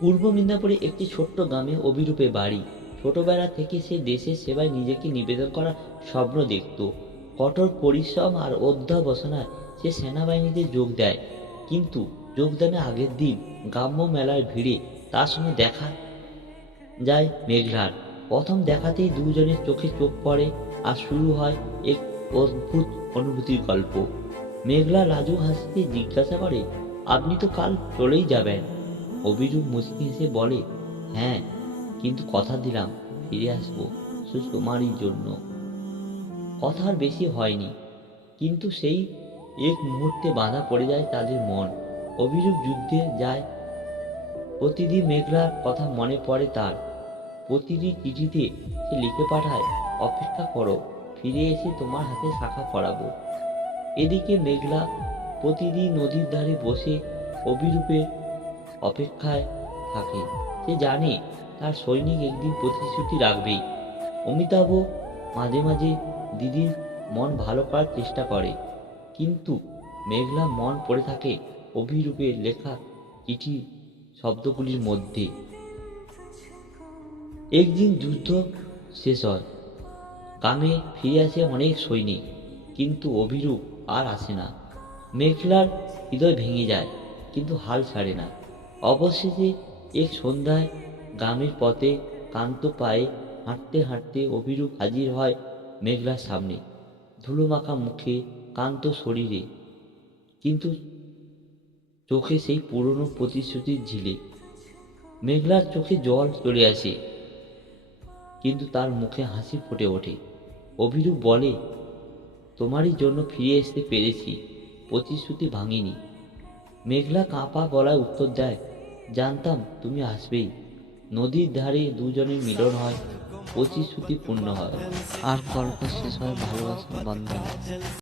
পূর্ব মিদনাপুরে একটি ছোট্ট গ্রামে অভিরূপের বাড়ি। ছোটবেলা থেকে সে দেশের সেবায় নিজেকে নিবেদন করার স্বপ্ন দেখত। কঠোর পরিশ্রম আর অধ্যবসায় সে সেনাবাহিনীতে যোগ দেয়। কিন্তু যোগদানের আগের দিন গ্রাম্য মেলার ভিড়ে তার সঙ্গে দেখা যায় মেঘলার। প্রথম দেখাতেই দুজনের চোখে চোখ পড়ে আর শুরু হয় এক অদ্ভুত অনুভূতির গল্প। মেঘলা লাজুক হাসিতে জিজ্ঞাসা করে, আপনি তো কাল চলেই যাবেন? অভিরূপ মুচকি হেসে বলে, হ্যাঁ, কিন্তু কথা দিলাম ফিরে আসবো শুধু তোমারই জন্য। কথা আর বেশি হয়নি, কিন্তু সেই এক মুহূর্তে বাঁধা পড়ে যায় তাদের মন। অভিরূপ যুদ্ধে যায়, প্রতিদিন মেঘলার কথা মনে পড়ে তার। প্রতিটি চিঠিতে সে লিখে পাঠায়, অপেক্ষা করো, ফিরে এসে তোমার হাতে শাখা পরাবো। এদিকে মেঘলা প্রতিদিন নদীর ধারে বসে অভিরূপের অপেক্ষায় থাকে। সে জানে তার সৈনিক একদিন প্রতিশ্রুতি রাখবেই। অমিতাভ মাঝে মাঝে দিদির মন ভালো করার চেষ্টা করে, কিন্তু মেঘলা মন পড়ে থাকে অভিরূপের লেখা চিঠি শব্দগুলির মধ্যে। একদিন যুদ্ধ শেষ হয়, গ্রামে ফিরে আসে অনেক সৈনিক, কিন্তু অভিরূপ আর আসে না। মেঘলার হৃদয় ভেঙে যায়, কিন্তু হাল ছাড়ে না। অবশেষে এক সন্ধ্যায় গ্রামের পথে ক্লান্ত পায়ে হাঁটতে হাঁটতে অভিরূপ হাজির হয় মেঘলার সামনে। ধুলোমাখা মুখে, ক্লান্ত শরীরে, কিন্তু চোখে সেই পুরনো প্রতিশ্রুতির ঝিলে। মেঘলার চোখে জল চলে আসে, কিন্তু তার মুখে হাসি ফুটে ওঠে। অভিরূপ বলে, তোমারই জন্য ফিরে আসতে পেরেছি, প্রতিশ্রুতি ভাঙিনি। মেঘলা কাঁপা গলায় উত্তর দেয়, জানতাম তুমি আসবেই। নদীর ধারে দুজনের মিলন হয়, প্রতিশ্রুতি পূর্ণ হয়, আর গল্প শেষ হয় ভালোবাসার বন্ধনে।